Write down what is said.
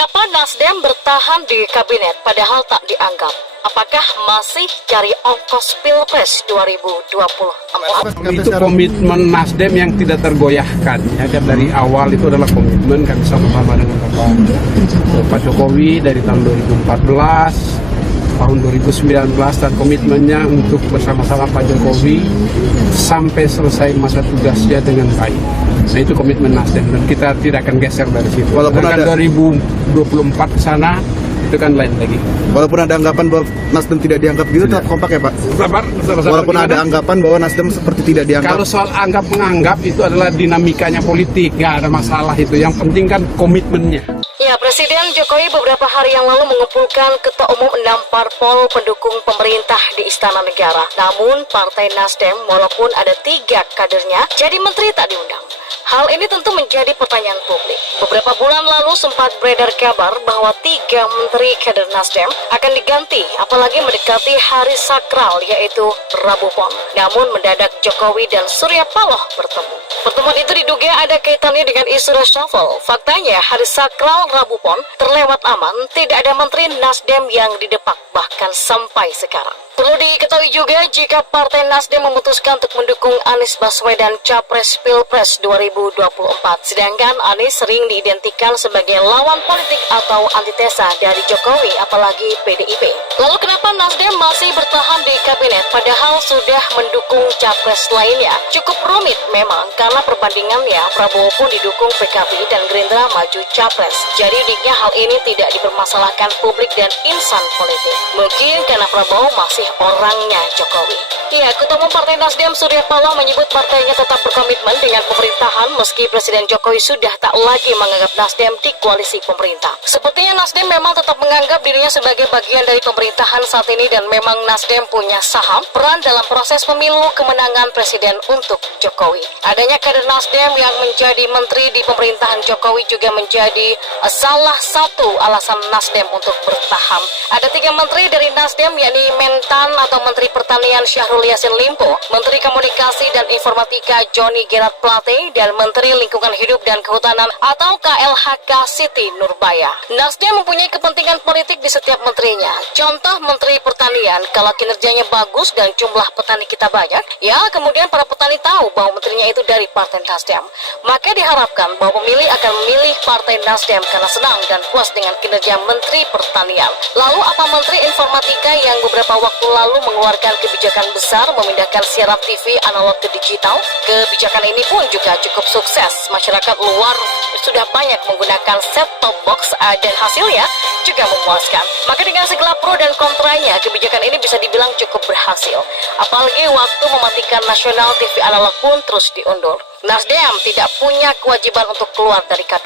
Mengapa Nasdem bertahan di kabinet padahal tak dianggap? Apakah masih cari ongkos Pilpres 2024? Itu komitmen Nasdem yang tidak tergoyahkan. Ya, kan dari awal itu adalah komitmen kami sama-sama dengan Pak Jokowi dari tahun 2014, tahun 2019, dan komitmennya untuk bersama-sama Pak Jokowi sampai selesai masa tugasnya dengan baik. Nah, itu komitmen Nasdem dan kita tidak akan geser dari situ. Walaupun ada 2024 ke sana itu kan lain lagi. Walaupun ada anggapan bahwa Nasdem tidak dianggap gitu, tetap kompak ya Pak? Walaupun ada anggapan bahwa Nasdem seperti tidak dianggap. Kalau soal anggap menganggap itu adalah dinamikanya politik, nggak ada masalah itu. Yang penting kan komitmennya. Ya, Presiden Jokowi beberapa hari yang lalu mengumpulkan ketua umum 6 parpol pendukung pemerintah di Istana Negara. Namun Partai Nasdem walaupun ada 3 kadernya jadi menteri tak diundang. Hal ini tentu menjadi pertanyaan publik. Beberapa bulan lalu sempat beredar kabar bahwa 3 menteri kader Nasdem akan diganti, apalagi mendekati hari sakral yaitu Rabu Pon. Namun mendadak Jokowi dan Surya Paloh bertemu. Pertemuan itu diduga ada kaitannya dengan isu reshuffle. Faktanya hari sakral Rabu Pon terlewat aman, tidak ada menteri Nasdem yang didepak bahkan sampai sekarang. Perlu diketahui juga jika Partai Nasdem memutuskan untuk mendukung Anies Baswedan Capres Pilpres 2024. Sedangkan Anies sering diidentikan sebagai lawan politik atau antitesa dari Jokowi, apalagi PDIP. Lalu kenapa Nasdem masih bertahan di kabinet padahal sudah mendukung Capres lainnya? Cukup rumit memang karena perbandingannya Prabowo pun didukung PKB dan Gerindra maju Capres. Jadi uniknya hal ini tidak dipermasalahkan publik dan insan politik. Mungkin karena Prabowo masih orangnya Jokowi. Ya, Ketua Umum Partai Nasdem Surya Paloh menyebut partainya tetap berkomitmen dengan pemerintahan meski Presiden Jokowi sudah tak lagi menganggap Nasdem di koalisi pemerintah. Sepertinya Nasdem memang tetap menganggap dirinya sebagai bagian dari pemerintahan saat ini dan memang Nasdem punya saham peran dalam proses pemilu kemenangan Presiden untuk Jokowi. Adanya kader Nasdem yang menjadi menteri di pemerintahan Jokowi juga menjadi salah satu alasan Nasdem untuk bertahan. Ada 3 menteri dari Nasdem yakni Mentan atau Menteri Pertanian Syahrul Yassin Limpo, Menteri Komunikasi dan Informatika Johnny Gerard Plate, dan Menteri Lingkungan Hidup dan Kehutanan atau KLHK Siti Nurbaya. Nasdem mempunyai kepentingan politik di setiap menterinya. Contoh Menteri Pertanian, kalau kinerjanya bagus dan jumlah petani kita banyak, ya kemudian para petani tahu bahwa menterinya itu dari Partai Nasdem. Maka diharapkan bahwa pemilih akan memilih Partai Nasdem karena senang dan puas dengan kinerja Menteri Pertanian. Lalu apa Menteri Informatika yang beberapa waktu lalu mengeluarkan kebijakan besar memindahkan siaran TV analog ke digital? Kebijakan ini pun juga cukup sukses. Masyarakat luar sudah banyak menggunakan set-top box dan hasilnya juga memuaskan. Maka dengan segala pro dan kontranya, kebijakan ini bisa dibilang cukup berhasil. Apalagi waktu mematikan nasional TV analog pun terus diundur. Nasdem tidak punya kewajiban untuk keluar dari kabinet.